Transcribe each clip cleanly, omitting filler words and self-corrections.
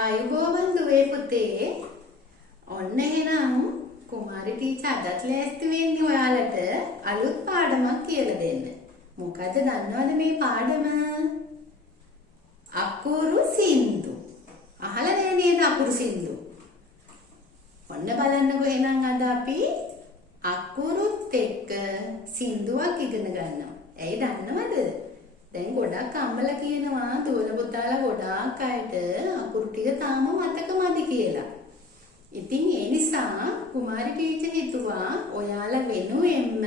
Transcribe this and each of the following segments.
ආයුබෝවන් දුවේ පුතේ. ඔන්න එහෙනම් කුමාරි ටීචර් අදත් ලෑස්ති වෙන්නේ ඔයාලට අලුත් පාඩමක් කියලා දෙන්න. මොකද දන්නවද මේ පාඩම? අකුරු සින්දු. අහලා නේද අකුරු සින්දු? ඔන්න බලන්නකෝ එහෙනම් අද අපි අකුරුත් එක්ක සින්දුවක් ඉගෙන ගන්නවා. ඇයි දන්නවද? දැන් ගොඩක් අම්මලා කියනවා දුවන පුතාලා ගොඩාක් අයට අකුරු ටික තාම මතක මදි කියලා. ඉතින් ඒ නිසා කුමාරි ටීචර් හිතුවා ඔයාලා වෙනුවෙන්ම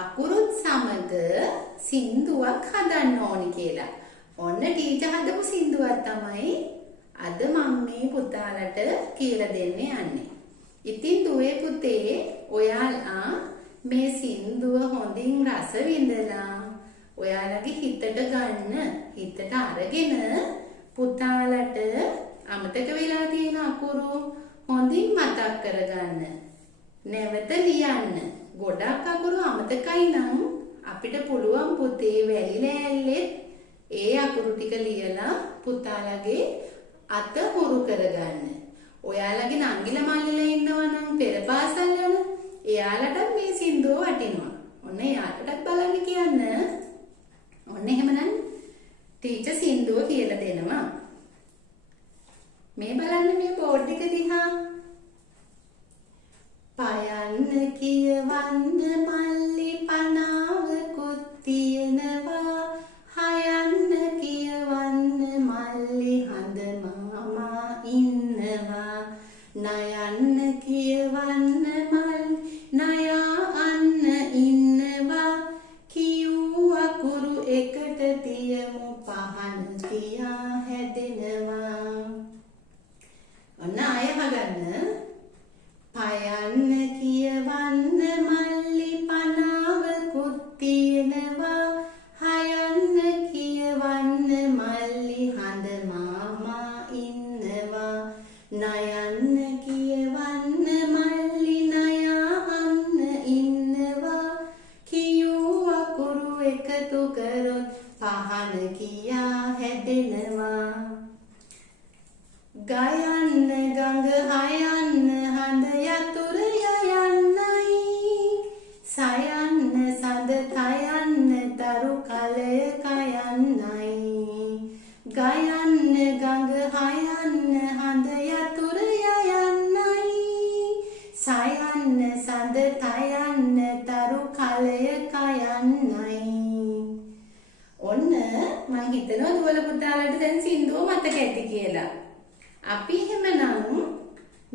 අකුරුත් සමග සින්දුවක් හදන්න ඕනි කියලා. ඔන්න ටීචර් හදපු සින්දුවක් තමයි අද මම මේ පුතාලට කියලා දෙන්න යන්නේ. ඉතින් දුවේ පුතේ ඔයාලා මේ සින්දුව හොඳින් රස විඳලා ඔයාලගේ හිතට ගන්න, හිතට අරගෙන පුතාලට අමතක වෙලා තියෙන අකුරු හොඳින් මතක් කරගන්න. නැවත ලියන්න. ගොඩක් අකුරු අමතකයි නම් අපිට පුළුවන් පුතේ වැලි ලෑල්ලෙත් ඒ අකුරු ටික ලියලා පුතාලගේ අත හුරු කරගන්න. ඔයාලගේ නංගිලා මල්ලිලා ඉන්නවා නම් පෙර පාසල් යන එයාලට මේ සින්දුව වටිනවා. ඔන්න එයාලටත් බලන්න කියන්න. ඔන්න එහෙමනම් ටීචර් සින්දුව කියලා දෙනවා. මේ බලන්න මේ බෝඩ් එක දිහා. පයන්න කියවන්න මල්ලි පනාවකුත් තියෙනවා. හයන්න කියවන්න මල්ලි හඳ මාමා ඉන්නවා. නයන්න කියවන්න මල් නයා අන්න ඉන්නවා. කියූ අකුරු එකට තියමු පහන තියා හැදෙනවා. ඔන්න ආය හගන්න. පයන්න කියවන්න මල්ලි පනාවකුත් තියෙනවා. හයන්න කියවන්න මල්ලි හඳ මාමා ඉන්නවා. නයන්න කියවන්න මල්ලි නයා අන්න ඉන්නවා. කියූ අකුරු එකතු කරොත් පහන කියා හැදෙනවා. ගයන්න ගඟ හයන්න හඳ යතුර යයන්නයි. සයන්න සඳ තයන්න තරු කලය කයන්නයි. ගයන්න ගඟ හයන්න හඳ යතුර යයන්නයි. සයන්න සඳ තයන්න තරු කලය කයන්නයි. ඔන්න මං හිතනවා දුවල පුතාලට දැන් සින්දුව මතක ඇති කියලා. අපි එහෙමනම්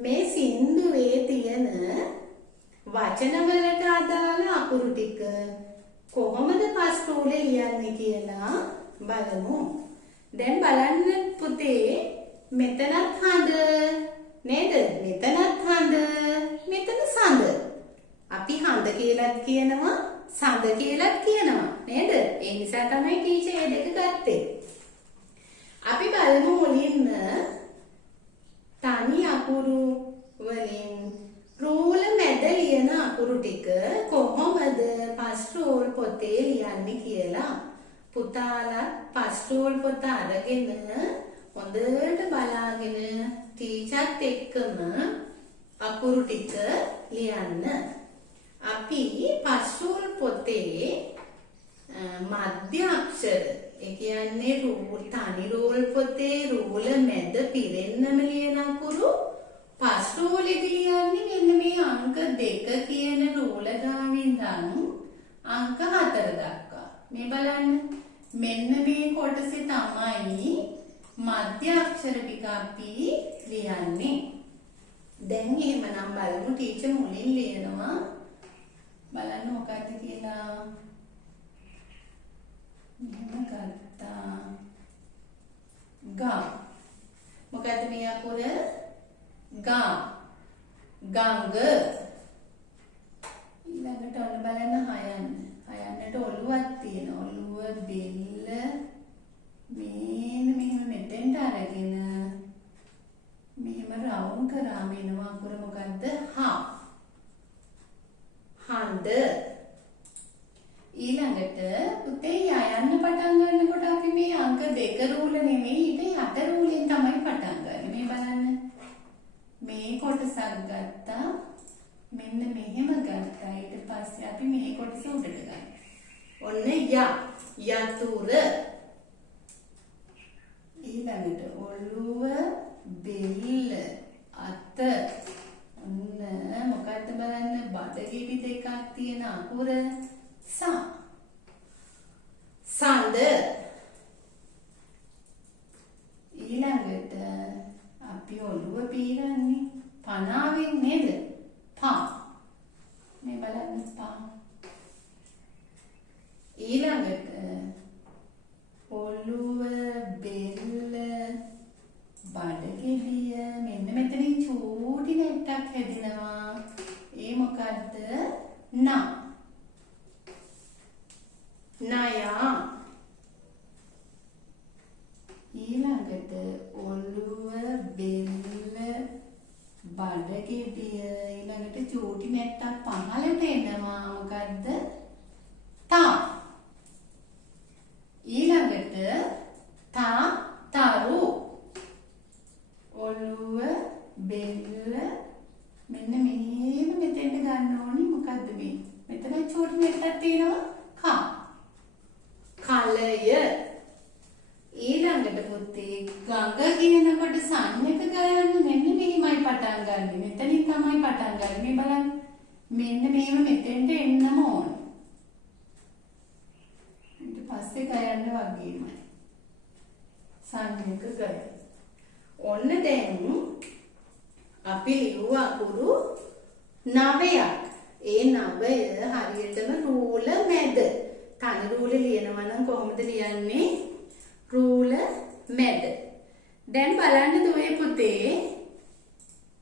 මේ සින්දුවේ තියෙන වචනවලට අදාළ අකුරු ටික කොහොමද පස්තෝලේ ලියන්නේ කියලා බලමු. දැන් බලන්න පුතේ මෙතනත් හඳ නේද? මෙතනත් හඳ, මෙතන සඳ. අපි හඳ කියලාත් කියනවා, සඳ කියලාත් කියනවා නේද? ඒ නිසා තමයි ටීචර් මේ දෙක ගත්තේ. අපි බලමු මුලින්ම තනි අකුරු වලින් රූල මැද ලියන අකුරු ටික කොහොමද පස්රෝල් පොතේ ලියන්නේ කියලා. පුතාලා පස්රෝල් පොත අරගෙන හොඳට බලාගෙන ටීචර්ත් එක්කම අකුරු ටික ලියන්න. අපි පස්රෝල් පොතේ මධ්‍ය අක්ෂර ඒ කියන්නේ තනි රෝල් පොතේ රූල මැද පිරෙන්නම ලියන අකුරු පස්රෝලෙදී ලියන්නේ මෙන්න මේ අංක 2 කියන රූල ගාවින් ඉඳන් අංක 4 දක්වා. මේ බලන්න. මෙන්න මේ කොටසේ තමයි මධ්‍ය අක්ෂර ටික අපි ලියන්නේ. දැන් එහෙමනම් බලමු ටීචර් මුලින් ලියනවා. බලන්න මොකක්ද කියලා. මෙහෙම ගත්තා. ගා. මොකද්ද මේ අකුර? ගා. ගංග. ඊළඟට ඔන්න බලන්න හයන්න. හයන්නට ඔළුවක් තියෙනවා. ඔළුව බෙල්ල මෙහෙම මෙතෙන්ට අරගෙන මෙහෙම රවුම් කරාම එනවා අකුර මොකද්ද? හා. හඳ. ඊළඟට පුතේ යයන්න පටන් ගන්නකොට අපි මේ අංක 2 රූල නෙමෙයි ඊට යට රූලෙන් තමයි පටන් ගන්නේ. ගත්තා. මෙන්න මෙහෙම ගත්තා. ඊට පස්සේ අපි මේ කොටස උඩට ගන්නවා. ඔන්න යතුර. ඊළඟට ඔළුව, බෙල්ල, අත. ඔන්න මොකක්ද බලන්න බඩගිනි දෙකක් තියෙන අකුර සඳ. ඊළඟට අපි ඔළුව පීරන්නේ පනාවෙන් නේද? මේ බලන්න ඊළඟට ඔළුව, බෙල්ල, බඩගිනිය මෙන්න මෙතනින් චූටි නැට්ටක් හැදෙනවා. ඒ මොකද්ද? ණය. ඊළඟට ඔළුව, බෙල්ල, බඩගිනිය ඊළඟට චූටි නැට්ටක් පහළට එනවා. මොකද්ද? ඊළඟට තරු. ඔළුව, බෙල්ල මෙන්න මෙහෙම මෙතෙන්ට ගන්න ඕනි. මොකද්ද මේ? මෙතන චූටි නැට්ටක් තියෙනවා. කලය. ඊළඟට පුතේ ගඟ කියනකොට සංඥක ගයන්න මෙන්න මෙහිමයි පටන් ගන්න. මෙතනින් තමයි පටන් ගන්න. මේ බලන්න. මෙන්න මෙහෙම මෙතෙන්ට එන්නම ඕන. ඊට පස්සේ ගයන්න වගේමයි. සංඥක ගය. ඔන්න දැන් අපි ලියුව අකුරු 9ක්. ඒ 9 හරියටම රූල මැද. තනි රූල ලියනවා නම් කොහොමද ලියන්නේ? රූල මැද. දැන් බලන්න දුවේ පුතේ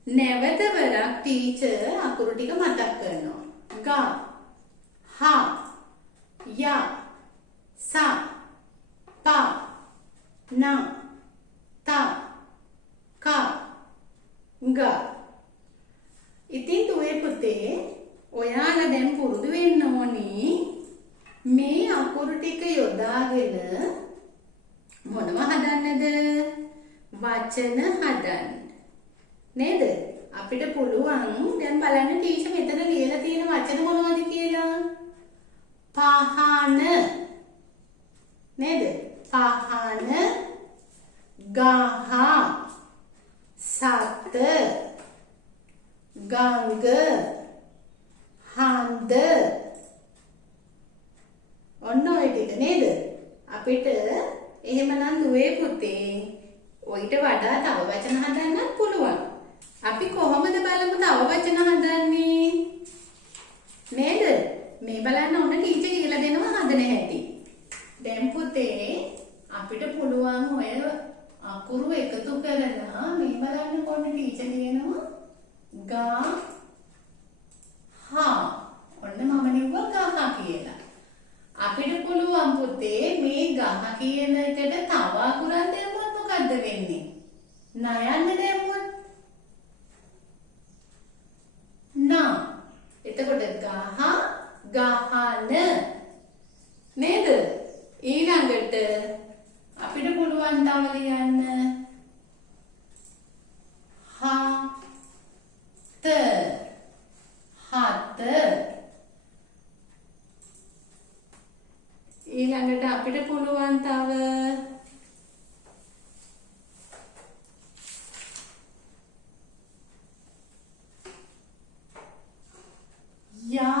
නැවත වරක් ටීචර් අකුරු ටික මතක් කරනවා. හ ය ස ප න ත ක ග. ඉතින් දුවේ පුතේ ඔයාලා දැන් පුරුදු වෙන්න ඕනි මේ අකුරු ටික යොදාගෙන මොනව හදන්නද? වචන හදන්න. නේද? අපිට පුළුවන් දැන් බලන්න ටීචර් මෙතන ලියලා තියෙන වචන මොනවද කියලා. පහන. නේද? පහන, ගහ, සත, ගංග, හඳ. ඔන්න ඔය ටික නේද? අපිට එහෙමනම් දුවේ පුතේ ඔයිට වඩා තව වචන හදන්නත් පුළුවන්. අපි කොහොමද බලමු තව වචන හදන්නේ? නේද? මේ බලන්න ඔන්න ටීචර් කියලා දෙනවා හදන හැටි. දැන් පුතේ අපිට පුළුවන් ඔය අකුරු එකතු කරලා මේ බලන්න කොන්න ටීචර් කියනවා ගහ. ඔන්න මම ලිව්වා ගහ කියලා. අපිට පුළුවන් පුතේ මේ ගහ කියන එකට තව අකුරක් දැම්මොත් මොකද්ද වෙන්නේ? නයන්න දැම්මොත් නා. එතකොට ගහන නේද? ඊළඟට අපිට පුළුවන් තව ලියන්න හත. ඊළඟට අපිට පුළුවන් තව යහ.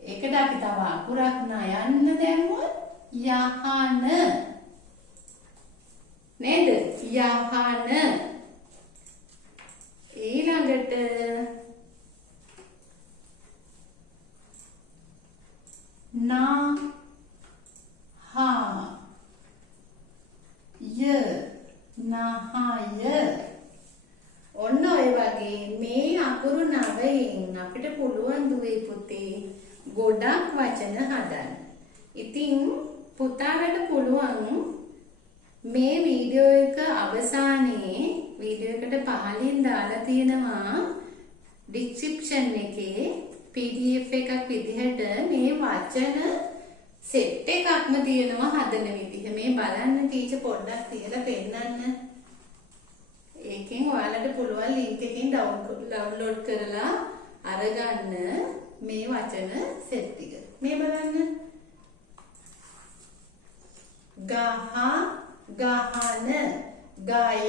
ඒකට අපි තව අකුරක් නයන්න දැම්මොත් යහන. නේද? යහන. ඊළඟට නහය. ඔන්න ඔය වගේ මේ අකුරු 9න් අපිට පුළුවන් දුවේ පුතේ ගොඩක් වචන හදන්න. ඉතින් පුතාලට පුළුවන් මේ වීඩියෝ එක අවසානයේ වීඩියෝ එකට පහලින් දාලා තියෙනවා ඩිස්ක්‍රිප්ෂන් එකේ PDF එකක් විදිහට මේ වචන සෙට් එකක්ම තියෙනවා හදන විදිහ. මේ බලන්න ටීචර් පොඩ්ඩක් තියලා පෙන්නන්න. ඒකෙන් ඔයාලට පුළුවන් ලින්ක් එකකින් ඩවුන්ලෝඩ් කරලා අරගන්න මේ වචන සෙට් ටික. මේ බලන්න. ගහ ගහන, ගය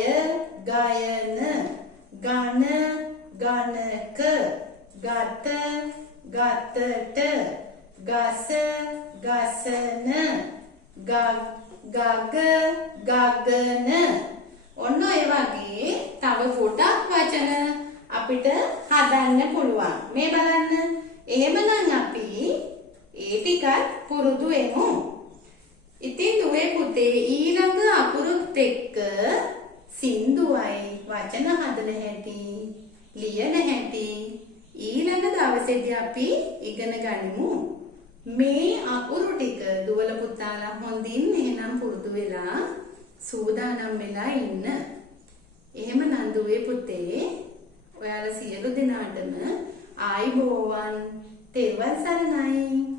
ගයන, ගන ගණක, ගත ගතට, ගස ගසන, ගග ගගන. ඔන්න ඔය වගේ තව ගොඩක් වචන අපිට හදන්න පුළුවන්. මේ බලන්න. එහෙමනම් අපි ඒ ටිකත් පුරුදු වෙමු. ඉතින් දුවේ පුතේ ඊළඟ අකුරුත් එක්ක සින්දුවයි වචන හදන හැටි, ලියන හැටි ඊළඟ දවසේදී අපි ඉගෙන ගනිමු. මේ අකුරු ටික දුවල පුතාලා හොඳින් එහෙනම් පුරුදු වෙලා සූදානම් වෙලා ඉන්න. එහෙමනම් දුවේ පුතේ ඔයාලා සියලු දෙනාටම ආයිබෝවන්, තෙරුවන් සරණයි.